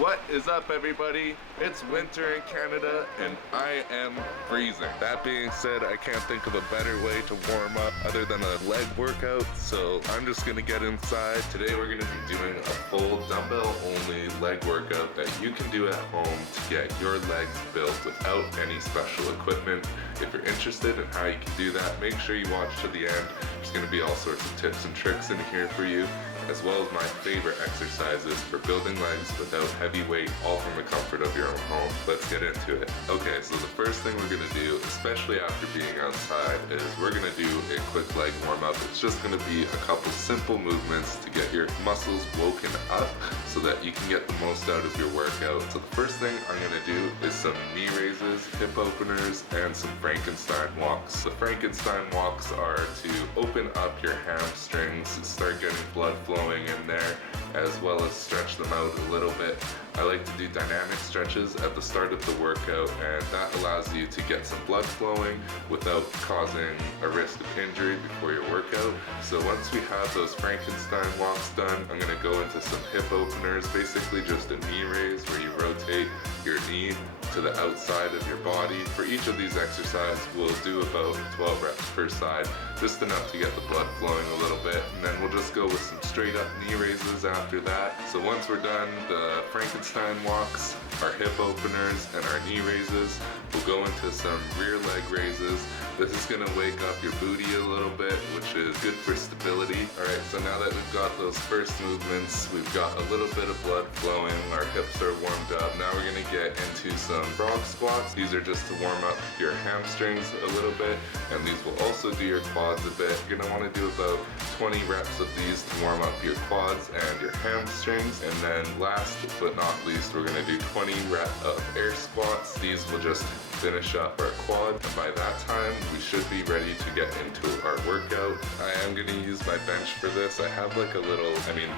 What is up, everybody? It's winter in Canada and I am freezing. That being said, I can't think of a better way to warm up other than a leg workout, so I'm just gonna get inside. Today we're gonna be doing a full dumbbell only leg workout that you can do at home to get your legs built without any special equipment. If you're interested in how you can do that, make sure you watch to the end. There's gonna be all sorts of tips and tricks in here for you, as well as my favorite exercises for building legs without heavy weight, all from the comfort of your own home. Let's get into it. Okay, so the first thing we're gonna do, especially after being outside, is we're gonna do a quick leg warm up. It's just gonna be a couple simple movements to get your muscles woken up so that you can get the most out of your workout. So the first thing I'm gonna do is some knee raises, hip openers, and some Frankenstein walks. The Frankenstein walks are to open up your hamstrings, start getting blood flowing in there, as well as stretch them out a little bit. I like to do dynamic stretches at the start of the workout, and that allows you to get some blood flowing without causing a risk of injury before your workout. So once we have those Frankenstein walks done, I'm gonna go into some hip openers, basically just a knee raise where you rotate your knee to the outside of your body. For each of these exercises, we'll do about 12 reps per side, just enough to get the blood flowing a little bit, and then we'll just go with some straight up knee raises after that. So once we're done the Frankenstein walks, our hip openers, and our knee raises, we'll go into some rear leg raises. This is gonna wake up your booty a little bit, which is good for stability. All right, so now that we've got those first movements, we've got a little bit of blood flowing, our hips are warmed up. Now we're gonna get into some frog squats. These are just to warm up your hamstrings a little bit, and these will also do your quads a bit. You're gonna wanna do about 20 reps of these to warm up your quads and your hamstrings. And then last but not least, we're gonna do 20 reps of air squats. These will just finish up our quad, and by that time we should be ready to get into our workout. I am gonna use my bench for this. I have like a little,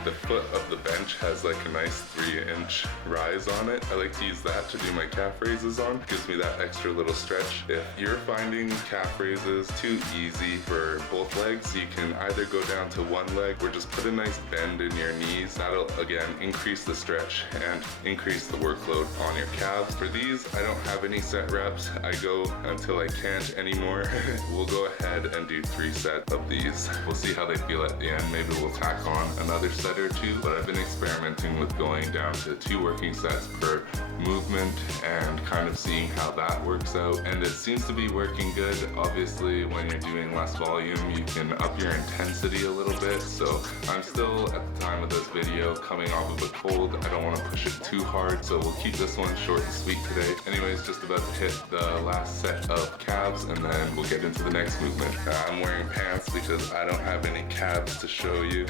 the foot of the bench has like a nice 3-inch rise on it. I like to use that to do my calf raises on. Gives me that extra little stretch. If you're finding calf raises too easy for both legs, you can either go down to one leg or just put a nice bend in your knees. That'll again increase the stretch and increase the workload on your calves. For these, I don't have any set reps. I go until I can't anymore. We'll go ahead and do 3 sets of these. We'll see how they feel at the end. Maybe we'll tack on another set or 2, but I've been experimenting with going down to 2 working sets per movement and kind of seeing how that works out. And it seems to be working good. Obviously, when you're doing less volume, you can up your intensity a little bit. So I'm still, at the time of this video, coming off of a cold. I don't want to push it too hard, so we'll keep this one short and sweet today. Anyways, just about to hit the last set of calves, and then we'll get into the next movement. I'm wearing pants because I don't have any calves to show you.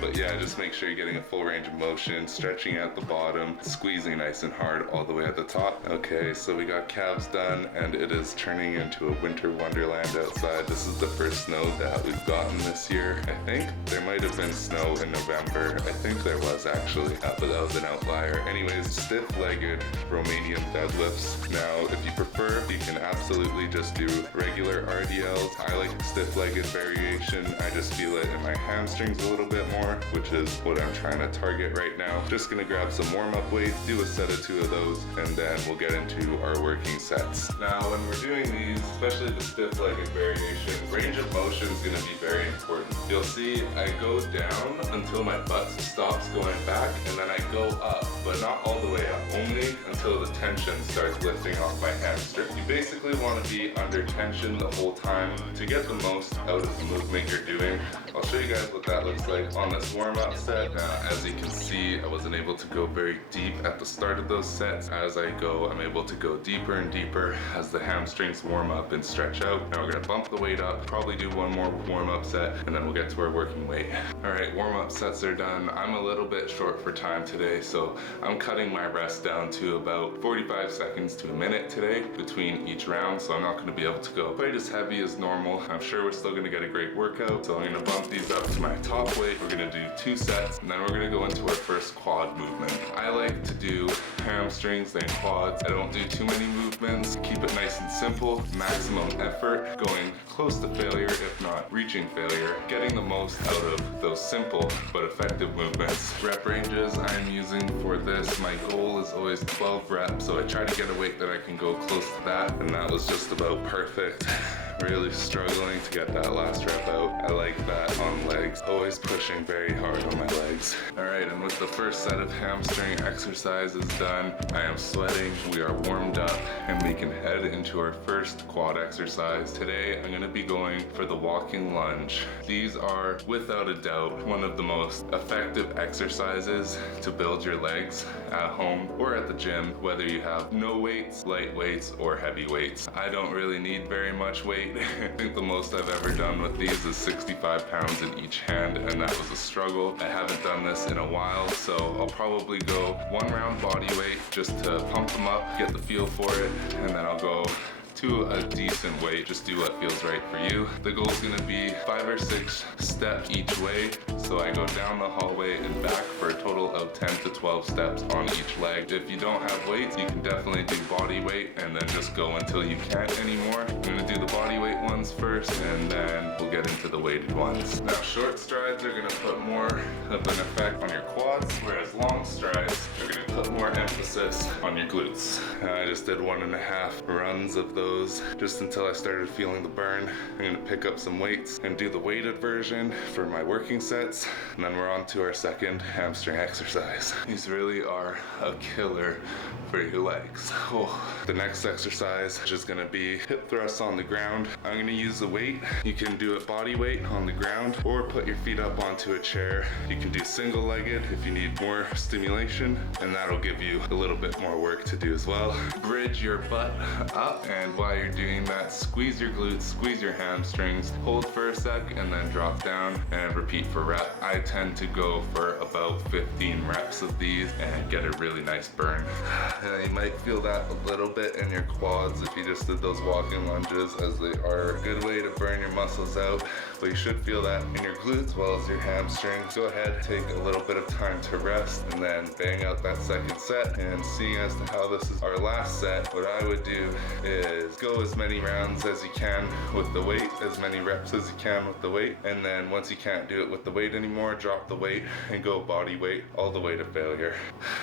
But yeah, just make sure you're getting a full range of motion, stretching at the bottom, squeezing nice and hard all the way at the top. Okay, so we got calves done, and it is turning into a winter wonderland outside. This is the first snow that we've gotten this year. I think there might have been snow in November. I think there was actually, but that was an outlier. Anyways, stiff-legged Romanian deadlifts. Now, if you prefer, you can absolutely just do regular RDLs. I like the stiff-legged variation. I just feel it in my hamstrings a little bit more, which is what I'm trying to target right now. Just gonna grab some warm-up weights, do a set of 2 of those, and then we'll get into our working sets. Now, when we're doing these, especially the stiff-legged variation, range of motion is gonna be very important. You'll see I go down until my butt stops going back, and then I go up, but not all the way up, only until the tension starts lifting off my hamstring. You basically want to be under tension the whole time to get the most out of the movement you're doing. I'll show you guys what that looks like on this warm-up set. Now, as you can see, I wasn't able to go very deep at the start of those sets. As I go, I'm able to go deeper and deeper as the hamstrings warm up and stretch out. Now we're gonna bump the weight up, probably do 1 more warm-up set, and then we'll get to our working weight. All right, warm-up sets are done. I'm a little bit short for time today, so I'm cutting my rest down to about 45 seconds to a minute today between each round, so I'm not gonna be able to go quite as heavy as normal. I'm sure we're still gonna get a great workout, so I'm gonna bump these up to my top weight. We're gonna do 2 sets, and then we're gonna go into our first quad movement. I like to do hamstrings than quads. I don't do too many movements, keep it nice and simple, maximum effort, going close to failure if not reaching failure, getting the most out of those simple but effective movements. Rep ranges I'm using for this, my goal is always 12 reps, so I try to get a weight that I can go close to that, and that was just about perfect. Really struggling to get that last rep out. I like that on legs, always pushing very hard on my legs. All right, and with the first set of hamstring exercises done, I am sweating, we are warmed up, and we can head into our first quad exercise. Today, I'm gonna be going for the walking lunge. These are, without a doubt, one of the most effective exercises to build your legs at home or at the gym, whether you have no weights, light weights, or heavy weights. I don't really need very much weight. I think the most I've ever done with these is 65 pounds in each hand, and that was a struggle. I haven't done this in a while, so I'll probably go 1 round body weight just to pump them up, get the feel for it, and then I'll go to a decent weight, just do what feels right for you. The goal is gonna be 5 or 6 steps each way. So I go down the hallway and back for a total of 10 to 12 steps on each leg. If you don't have weights, you can definitely do body weight and then just go until you can't anymore. I'm gonna do the body weight ones first, and then we'll get into the weighted ones. Now, short strides are gonna put more of an effect on your quads, whereas long strides are gonna put more emphasis on your glutes. I just did 1.5 runs of those just until I started feeling the burn. I'm gonna pick up some weights and do the weighted version for my working sets, and then we're on to our second hamstring exercise. These really are a killer for your legs. Oh. The next exercise is just gonna be hip thrusts on the ground. I'm gonna use the weight. You can do it body weight on the ground or put your feet up onto a chair. You can do single-legged if you need more stimulation, and that'll give you a little bit more work to do as well. Bridge your butt up, and while you're doing that, squeeze your glutes, squeeze your hamstrings, hold for a sec, and then drop down and repeat for rep. I tend to go for about 15 reps of these and get a really nice burn. You might feel that a little bit in your quads if you just did those walking lunges, as they are a good way to burn your muscles out, but you should feel that in your glutes as well as your hamstrings. Go ahead, take a little bit of time to rest, and then bang out that second set. And seeing as to how this is our last set, what I would do is go as many rounds as you can with the weight, as many reps as you can with the weight, and then once you can't do it with the weight anymore, drop the weight and go body weight all the way to failure.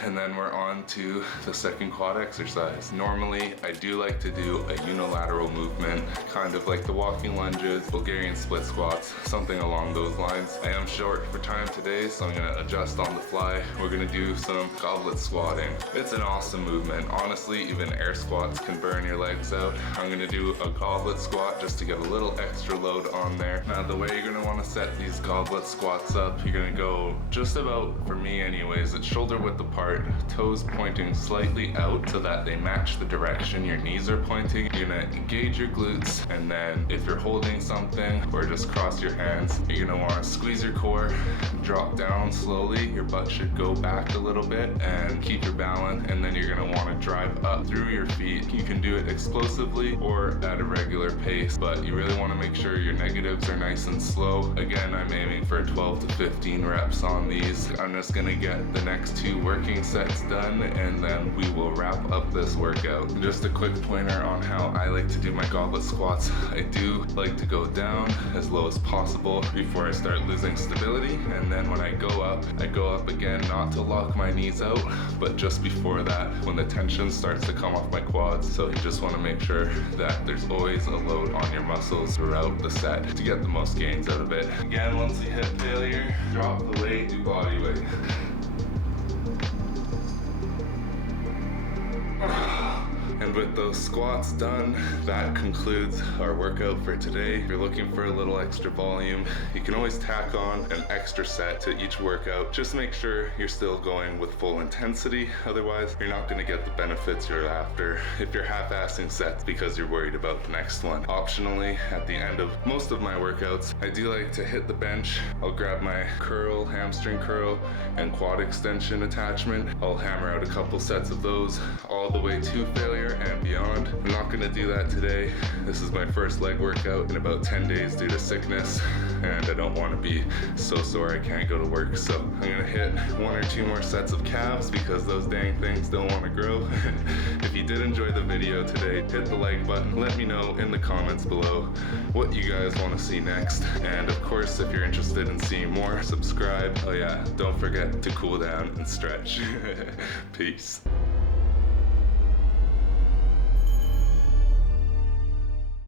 And then we're on to the second quad exercise. Normally, I do like to do a unilateral movement, kind of like the walking lunges, Bulgarian split squats, something along those lines. I am short for time today, so I'm gonna adjust on the fly. We're gonna do some goblet squatting. It's an awesome movement. Honestly, even air squats can burn your legs out. I'm gonna do a goblet squat just to get a little extra load on there. Now, the way you're gonna wanna set these goblet squats up, you're gonna go just about, for me anyways, it's shoulder width apart, toes pointing slightly out so that they match the direction your knees are pointing. You're gonna engage your glutes, and then if you're holding something or just cross your hands, you're gonna wanna squeeze your core, drop down slowly. Your butt should go back a little bit and keep your balance, and then you're gonna wanna drive up through your feet. You can do it explosively or at a regular pace, but you really wanna make sure your negatives are nice and slow. Again, I'm aiming for 12 to 15 reps on these. I'm just gonna get the next 2 working sets done, and then we will wrap up this workout. Just a quick pointer on how I like to do my goblet squats. I do like to go down as low as possible before I start losing stability, and then when I go up again, not to lock my knees out, but just before that, when the tension starts to come off my quads. So you just want to make sure that there's always a load on your muscles throughout the set to get the most gains out of it. Again, once you hit failure, drop the weight, do body weight. And with those squats done, that concludes our workout for today. If you're looking for a little extra volume, you can always tack on an extra set to each workout. Just make sure you're still going with full intensity. Otherwise, you're not going to get the benefits you're after if you're half-assing sets because you're worried about the next one. Optionally, at the end of most of my workouts, I do like to hit the bench. I'll grab my curl, hamstring curl, and quad extension attachment. I'll hammer out a couple sets of those all the way to failure, and beyond. I'm not gonna do that today. This is my first leg workout in about 10 days due to sickness, and I don't want to be so sore I can't go to work. So I'm gonna hit 1 or 2 more sets of calves because those dang things don't want to grow. If you did enjoy the video today, hit the like button. Let me know in the comments below what you guys want to see next. And of course, if you're interested in seeing more, subscribe. Oh yeah, don't forget to cool down and stretch. Peace.